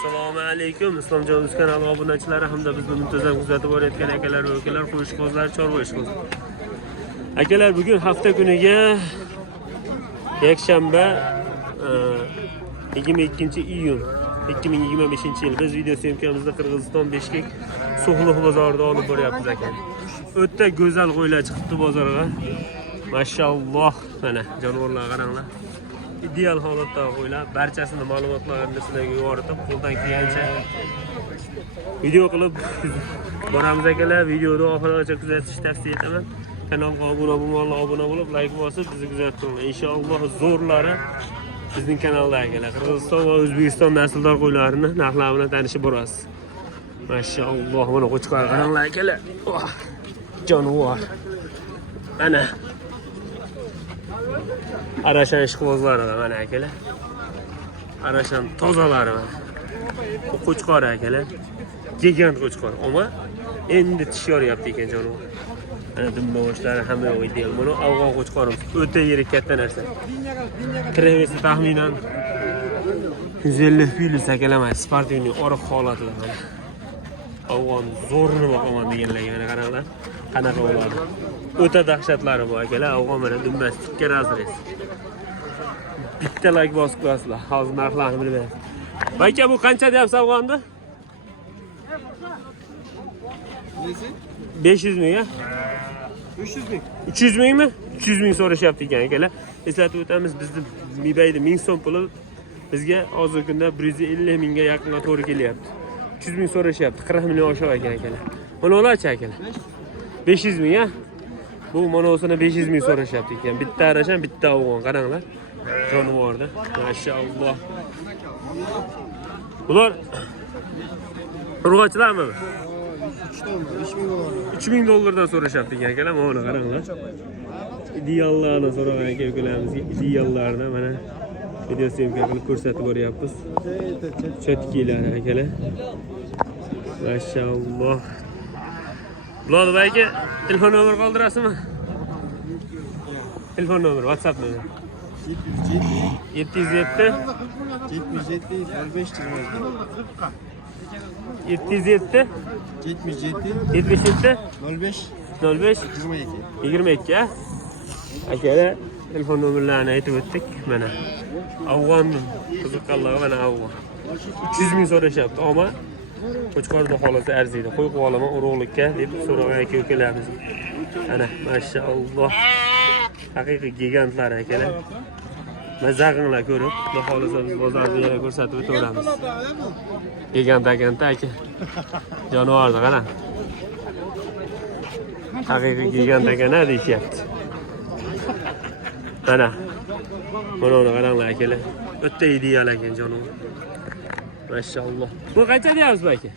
Assalomu alaykum. Islomjonimiz kanali obunachilari hamda bizni muntazam kuzatib borayotgan akalar va ukalar, qo'shqozlar, chorva ishqozlar. Akalar, bugun hafta kuniga yakshanba 22-iyun 2025-yil biz video syomkamizda Qirg'iziston Bishkek So'xluq bozorida olib boryapmiz ekan. O'ta go'zal qo'ylar chiqibdi bozorga. Mashalloh, mana jonivorlar qaranglar. Ideal holatdagi qo'ylar, barchasini ma'lumotlarini sizlarga yoritib, qo'ldan kelgancha video qilib boramiz akalar. Videoni oxirigacha kuzatishni tavsiya etaman. Kanalga obuna bo'lib, like bosib, bizni kuzatib, inshaalloh zo'rlari bizning kanalda akalar. Qirg'iziston va O'zbekiston nasldor qo'ylarini narxlari bilan tanishib borasiz. Mashalloh, mana qo'chqor qaranglar akalar. Jonivor. Ana Arashan ishqibozlari mana akalar. Arashan tozalari mana. Bu qo'chqor akalar. Gigant qo'chqor. Ammo endi tish yoryapti ekan jonivor. Ana dumbo'shlari hamma yo'q ideal. Buni afg'on qo'chqorimiz. O'ta yirik katta narsa. Kiravesi taxminan 150 kilo akalamay. Sportivniy oriq holatida mana. Afg'on zo'rni boqaman deganlarga mana qaranglar. Qanaqa bo'ladi? O'ta dahshatlari bu akalar. Afg'on mana dumbas tikka razres. Bitta like bosib qo'yasizlar. Hozir narxlarni bilib berasiz. Bayka bu qancha deyapsiz afg'onni? 500 ming ya? 300 ming. 300 mingmi? 300 ming so'rashyapti ekan akalar. Eslatib o'tamiz, bizni Mibayda 1000 so'm puli bizga hozirgi kunda 150 mingga yaqinga to'g'ri kelyapti. 300 ming so'rashyapti, 40 million oshib ekan akalar. Buni olachi akalar? 500 ming ya? Bu monosini 500 ming so'rashyapti ekan. Bitta arashan, bitta afg'on, qaranglar. Jonivorda. Mashalloh. Bular urg'ochilarmi? 3000 dollardan so'rashyapti ekan akalar. Mana qaranglar. Ideallarni so'ragan ekan ukalamizga. Ideallarni mana video syomka qilib ko'rsatib boryapmiz. Chotkilar akalar. Mashalloh. Bularni aka telefon nomer qoldirasizmi? Telefon nomer, WhatsApp nomer. 707 707 05 22 ha? Akalar telefon nomerlarini aytib o'tdik. Mana afg'on qiziqqanlar mana afg'on. 300 ming so'rashyapti, ammo qo'chqorni holati arziydi. Qo'y qolaman urug'likka deb so'ragan aka-ukalarimiz. Ana mashalloh. Haqiqiy gigantlar akalar. Mazag'inglar ko'rib, xudo xolisa biz bozorda yana ko'rsatib o'taveramiz. Gigant aka. Jonivorni qarang. Haqiqiy gigant akana deyapti. Mana. Buni qaranglar akalar. O'ta ideal ekan jonivor. Mashalloh. Bu qancha deyapsiz aka?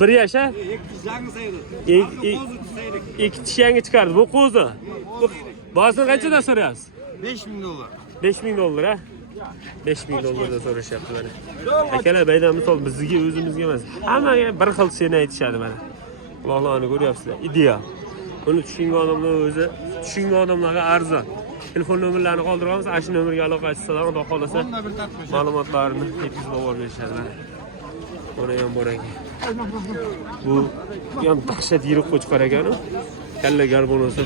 1 yosh ha? 2 tish yangi chiqardi. Bu qo'zi. Bosini qanchadan so'rayapsiz? 5000 dollar. 5000 dollar ha? 5000 dollardan so'rashyapti mana. Akalar, baydan misol bizga o'zimizga emas, hammaga bir xil seni aytishadi mana. Quloqlarni ko'ryapsizlar. Ideal. Buni tushungan odamlar o'zi, tushungan odamlarga arzon. Telefon nomerlarini qoldiramiz. Ana shu nomerga aloqa qilsalar, xudo xolasa ma'lumotlarini yetkazib olib berishadi mana. Buni ham bor ekan. Bu ham dahshat yirik qo'chqor ekan. Kalla garbonosi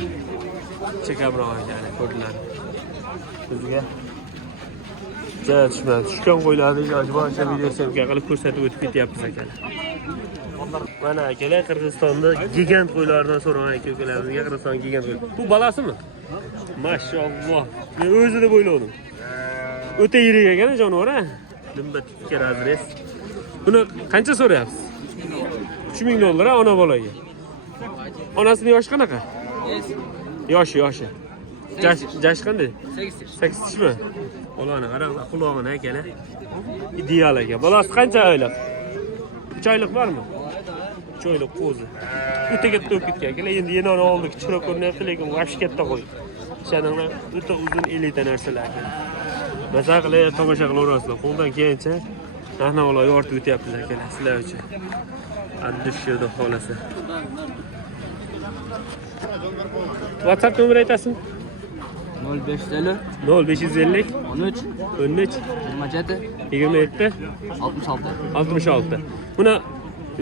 chekabroq ekan, ko'rdilar. Bizga jala tushmadi. Tushgan qo'ylarni iloji boricha video syomka qilib ko'rsatib o'tib ketyapmiz akalar. Mana akalar, Qirg'izistonda gigant qo'ylardan so'ragan aka-ukalarimizga Qirg'iziston gigant qo'y. Bu balasimi? Mashalloh. Men o'zida bo'yladim. O'ta yirik ekan jonivor ha. Dumba tikka razres. Buni qancha so'rayapsiz? 3000 dollar ona bolaga. Onasining yoshi qanaqa? Yoshi. Jash qanday? 8 tishmi? Bolani qaranglar, qulog'ini akalar. Ideal ekan. Bolasi qancha oylik? 3 oylik bormi? 3 oylik qo'zi. O'ta katta bo'lib ketgan akalar. Endi yenoni oldi, kichikroq ko'rinyapti, lekin vash katta qo'y. Shuningdek, o'ta uzun elita narsalar. Maza qilib tomosha qilaverasizlar. Qo'ldan kelgancha narxni yoritib o'tyapmiz akalar sizlar uchun. Addish yo'da xolasi. WhatsApp nomer aytasizmi? 0550 0550 13 13 27 27, 66. 66. Buna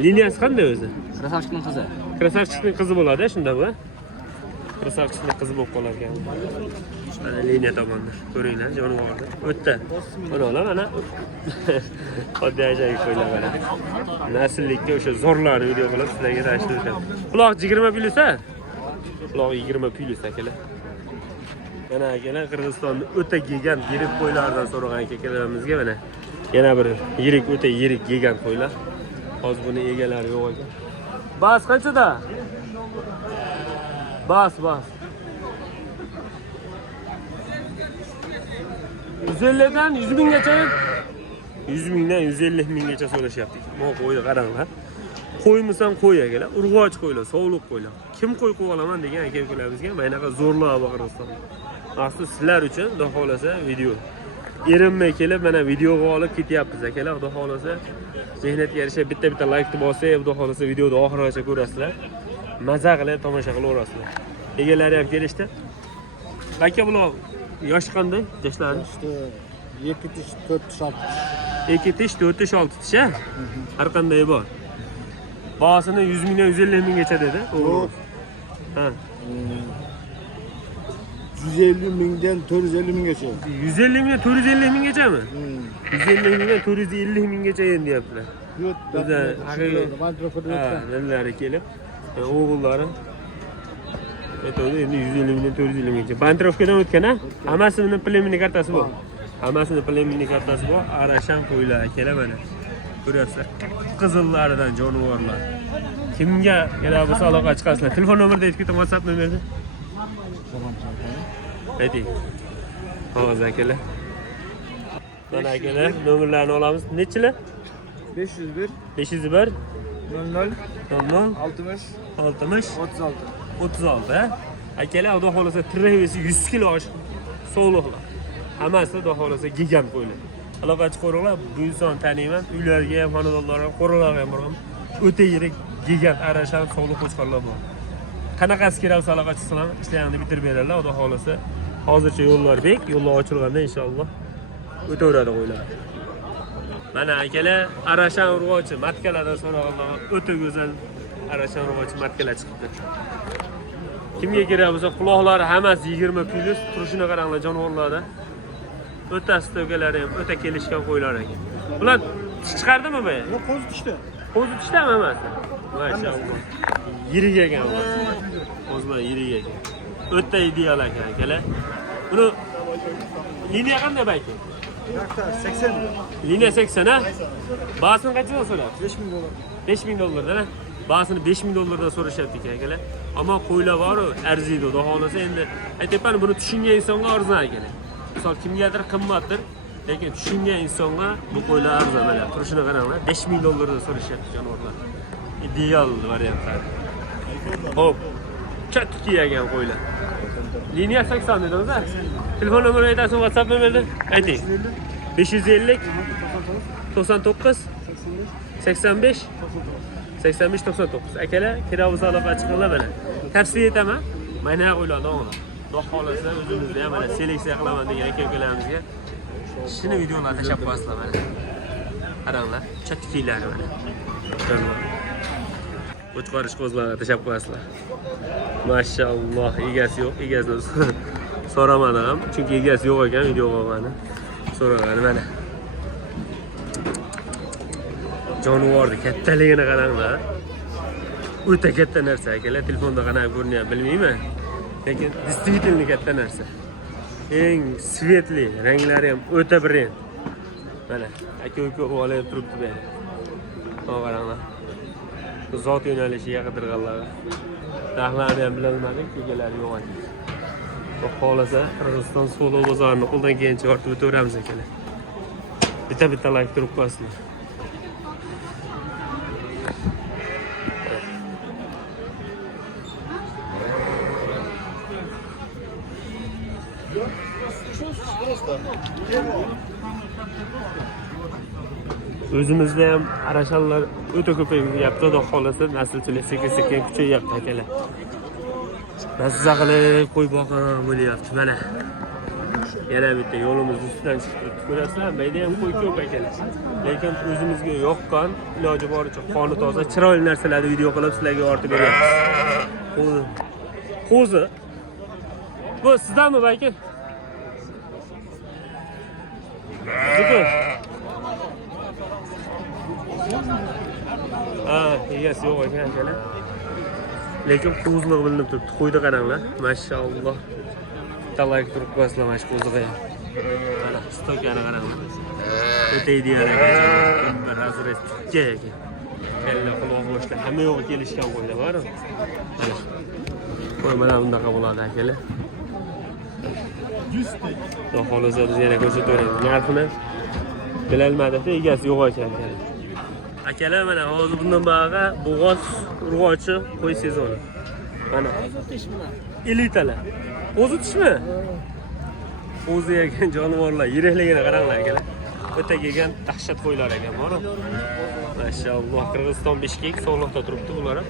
liniyasi qanday o'zi? Krasavchikning qizi. Krasavchikning qizi bo'ladi, shunda bu. Krasavchikning qizi bo'lib qolar ekan. Mana liniya tomonda. Ko'ringlar, jonivorni. O'tda. Mana ola mana. Oddiy ajoyib qo'ylar mana. Nasllikka o'sha zo'rlarni video qilib sizlarga tashkil etamiz. Quloq 20 plyus-a? Quloq 20 plyus akalar. Mana akalar Qirg'izistonning o'ta gigant yirik qo'ylardan so'ragan akalarimizga mana yana bir yirik o'ta yirik gigant qo'ylar. Hozir buni egalari yo'q ekan. Bas qanchada? Bas. 150 dan 100 minggacha 100 mingdan 150 minggacha so'rashyapti. Bu qo'yni qaranglar. Qo'ymisam qo'y akalar, urg'och qo'ylar, sovliq qo'ylar. Kim qo'y qo'yib olaman degan aka-ukalarimizga mana bunaqa zo'rlar Qirg'iziston. Asli sizlar uchun xudo xolasa video. Erinmay kelib mana videoga olib ketyapmiz akalar. Xudo xolasa mehnatga yarasha bitta laykni bossangiz, xudo xolasa videoni oxirigacha ko'rasizlar. Maza qilib tomosha qilaverasizlar. Egalari ham kelishdi. Aka bular yosh qanday? Yoshlari? 2 tish, 4 tish, 6 tish. 2 tish, 4 tish, 6 tish ha? Har qanday bor. Bahasini 100 mingdan 150 minggacha dedi. Yo'q. Ha. 150 mingdan 450 minggacha. 150 mingdan 450 minggacha mi? 150 mingdan 450 minggacha endi deyaptilar. Yo'q, haqiqiy. Ha, nellari kelib, o'g'illari aytadi endi 150 mingdan 450 minggacha. Bandirovkadan o'tgan ha? Hammasini plemniy kartasi bor. Hammasini plemniy kartasi bor. Arashan qo'ylar akalar mana. Ko'ryapsizlar. Qizillaridan jonivorlar. Kimga kerak bo'lsa aloqa chiqasizlar. Telefon nomerida aytib ketaman, WhatsApp nomerida. Ayting. Hozir akalar. Mana akalar, nomerlarni olamiz. Nechilar? 501 501 00 00 60 60 36. 36 ha? Akalar, xudo xolasa tirravesi 100 kilo oshiq sog'liqlar. Hammasi xudo xolasa gigant qo'ylar. Aloqa chiqaringlar, bu inson taniyman. Uylarga ham, xonadonlarga, qo'ralarga ham boraman. O'ta yirik gigant arashan sog'liq qo'chqorlar bor. Qanaqasi kerak bo'lsa aloqa chiqsalar, ishlarni bitirib beradilar, xudo xolasa. Hozircha yo'llar bek, yo'llar ochilganda inshaalloh o'taveradi qo'ylar. Mana akalar, arashan urg'ochi matkalardan so'raganlar, o'ta go'zal arashan urg'ochi matkalar chiqibdi. Kimga kerak bo'lsa, quloqlari hammasi 20 plyus, turishini qaranglar jonivorlarda. O'ta stokalari ham o'ta kelishgan qo'ylar ekan. Bular tish chiqardimi bu? Yo'q, qo'zi tishda. Qo'zi tishdami hammasi? Mashalloh. Yirik ekan bu. Qo'zma yirik ekan. O'ta ideal ekan akalar. Buni liniya qanday bayki? 80. Liniya 80 ha? Bahasini qanchadan so'rayapsiz? 5000 dollar. 5000 dollardan ha? Bahasini 5000 dollardan so'rashyapti akalar. Ammo qo'ylar bor-ku, arziydi. Xudo xolasa endi aytayapman, buni tushungan insonga arzon akalar. Misol kimgadir qimmatdir, lekin tushungan insonga bu qo'ylar arzon. Mana turishini qaranglar, 5000 dollardan so'rashyapti jonivorlar. Ideal variantlar. Xo'p, katta kiyagan qo'ylar. Liniya 80 dedingiz ha? Telefon nomeri aytasiz, WhatsApp nomerida ayting. 550 99 85 85 99. Akalar, kerak bo'lsa aloqa chiqinglar mana. Tavsiya etaman. Mana qo'ylarni olinglar. Xudo xolasa o'zimizda ham mana seleksiya qilaman degan aka-ukalarimizga shuni videolarni tashab qo'yasizlar mana. Qaranglar, chatkilar mana. Qo'chqorish qo'zlarni tashab qo'yasizlar. Mashalloh, egasi yo'q, egasini so'ramadim ham, chunki egasi yo'q ekan videoga olgani. So'ragan mana. Jonivorni kattaligini qaranglar. O'ta katta narsa akalar, telefonda qanaqa ko'rinyapti bilmayman. Lekin действительно katta narsa. Eng svetli, ranglari ham o'ta brend. Mana, aka-uka olib turibdi bu. Qaranglar. Zot yo'nalishiga qidirganlar. Narxlarni ham bilmadik, ko'kalari yo'q ekan. Xohlasa Qirg'iziston savdo bozorini qo'ldan kelgancha ortib o'taveramiz akalar. Bitta like turib qo'yasizlar. O'zimizda ham arashanlar o'ta ko'payyapti, xudo xolasa naslchilik sekin-sekin kuchayyapti akalar. Mazza qilib qo'y boqib bo'lyapti mana. yana bitta yo'limiz ustidan chiqib ko'rasizlar, bu yerda ham qo'y ko'p akalar. Lekin o'zimizga yoqqan, iloji boricha qoni toza, chiroyli narsalarni video qilib sizlarga ortib beryapmiz. Qo'zi. Bu sizdanmi balki? Sizniki? Egasi yo'q ekan akalar. Lekin qo'zliq bilinib turibdi. Qo'ydi qaranglar. Mashalloh. Talay turib qo'yasizlar mana shu qo'ziga. Mana stokani qaranglar. O'taydi yana. Bir razrez tikka ekan. Kalla quloq boshlar hamma yo'g'i kelishgan qo'ylar bor. Mana. Qo'y mana bundaqa bo'ladi akalar. Xudo xolasa biz yana ko'rsataveramiz. Narxini bilolmadik-da, egasi yo'q ekan. Akalar mana hozir bundan bag'a bo'g'oz urg'ochi qo'y sezoni. Mana. Elitalar. O'zi tishmi? O'zi yegan jonivorlar, yirikligini qaranglar akalar. O'ta kelgan dahshat qo'ylar ekan, bor. Mashalloh, Qirg'iziston Bishkek sog'liqda turibdi bular ham.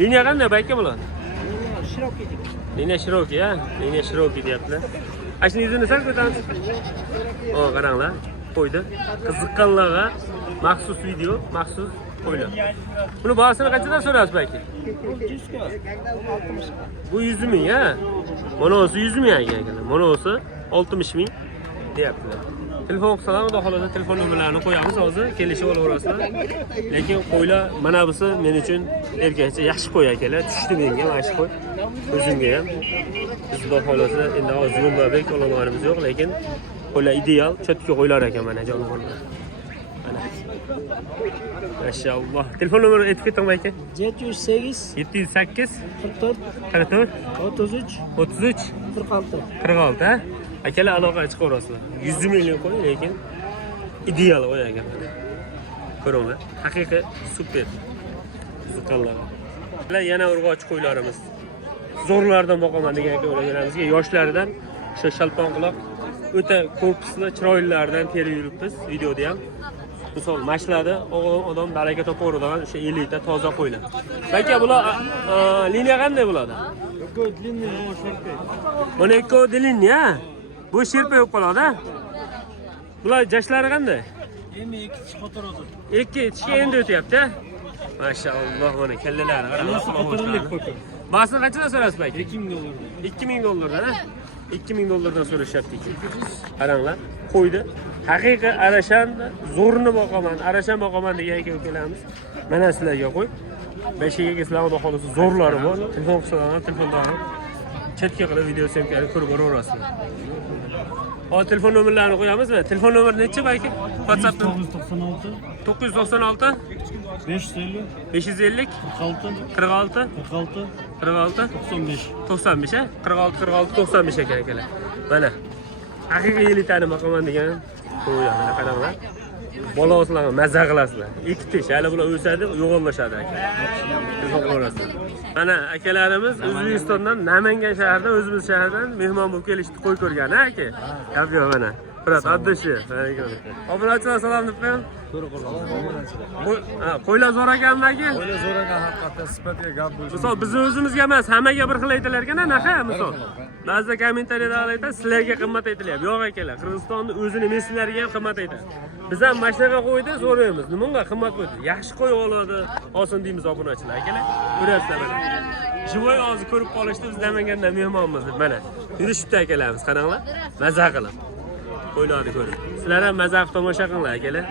Liniya qanday bayka bular? Shiroki. Liniya Shiroki, ha? Liniya Shiroki deyaptilar. Ashni yuzini sal ko'taramiz. Qaranglar, qo'ydi. Qiziqqanlarga maxsus video, maxsus qo'ylar. Buni bahosini qanchadan so'rayapsiz balki? 60. Bu 100 ming, ha? Mana o'si 100 ming ekan. Mana o'si 60 ming deyaptilar. Telefon qilsalar, xudo xolasa telefon nomerlarini qo'yamiz hozir, kelishib olaverasizlar. Lekin qo'ylar mana bunisi men uchun erkakcha yaxshi qo'y akalar. Tushdi menga mana shu qo'y. O'zimga ham. Biz xudo xolasa endi hozir yo'llardek ololganimiz yo'q, lekin qo'ylar ideal, cho'tka qo'ylar ekan mana jonivorlar. Mana. Mashalloh. Telefon nomerini aytib keting aka. 708 708 44 44 33 33 46. 46, ha? Akalar aloqa chiqaverasizlar. 100 million qo'y, lekin ideal qo'y ekan. Ko'ringlar. Haqiqiy super. Ziqqanlar. Bular yana urg'ochi qo'ylarimiz. Zo'rlardan boqaman degan o'ylaganimizga yoshlaridan o'sha shalpon quloq o'ta korpusli chiroylilardan terib yuribmiz videoda ham. Misol mashlarda odam baraka topaveradigan o'sha elita toza qo'ylar. Balki bular liniya qanday bo'ladi? Mana ikki liniya. Bu sherpa yo'q qoladi. Bular jashlari qanday? Endi ikki kishi qator o'tdi. Ikki tishga endi o'tyapti. Mashalloh, mana kallalari qarang. Basini qanchadan so'rasiz balki? 2000 dollar. 2000 dollardan, ha? 2000 dollardan so'rashyapti ekan. Qaranglar, qo'ydi. Haqiqiy arashan zo'rni boqaman, arashan boqaman degan ekan ukalarimiz. Mana sizlarga qo'y. Beshigiga sizlar xudo xolasa zo'rlari bor. Telefon qilsalar, telefondan chatga qilib video syomkani ko'rib ko'raverasizlar. Hozir telefon nomerlarini qo'yamizmi? Telefon nomeri necha balki? WhatsApp 996 996 550 550 46 46 46 46 95. 95, ha? 46 46 95 ekan akalar. Mana. Haqiqiy elitani boqaman degan qo'ylarni qaranglar. Bolasizlarga mazza qilasizlar. Ikki tish, hali bular o'sadi, yo'g'onlashadi aka. Telefon qilaverasizlar. Mana akalarimiz O'zbekistondan Namangan shahridan, o'zimiz shahridan mehmon bo'lib kelishdi, qo'y ko'rgan, ha aka? Gap yo'q mana. Biroq addishi. Obunachilar salom deb qo'ying. Qo'ylar zo'r ekanmi aka? Qo'ylar zo'r ekan, haqiqatan sifatga gap bo'lishi. Misol bizni o'zimizga emas, hammaga bir xil aytilar ekan, naqa misol. Ba'zi kommentariyada aytadi, sizlarga qimmat aytilyapti. Yo'q akalar, Qirg'izistonning o'zini messilariga ham qimmat aytadi. Biz ham mashinaga qo'ydi, so'raymiz. Nimaga qimmat qo'ydi? Yaxshi qo'y oladi, olsin deymiz obunachilar akalar. Ko'ryapsizlar mana. Jivoy hozir ko'rib qolishdi, biz Namangandan mehmonmiz deb mana. Yurishibdi akalarimiz, qaranglar. Mazza qilib. Qo'ylarni ko'rib. Sizlar ham mazza qilib tomosha qilinglar akalar.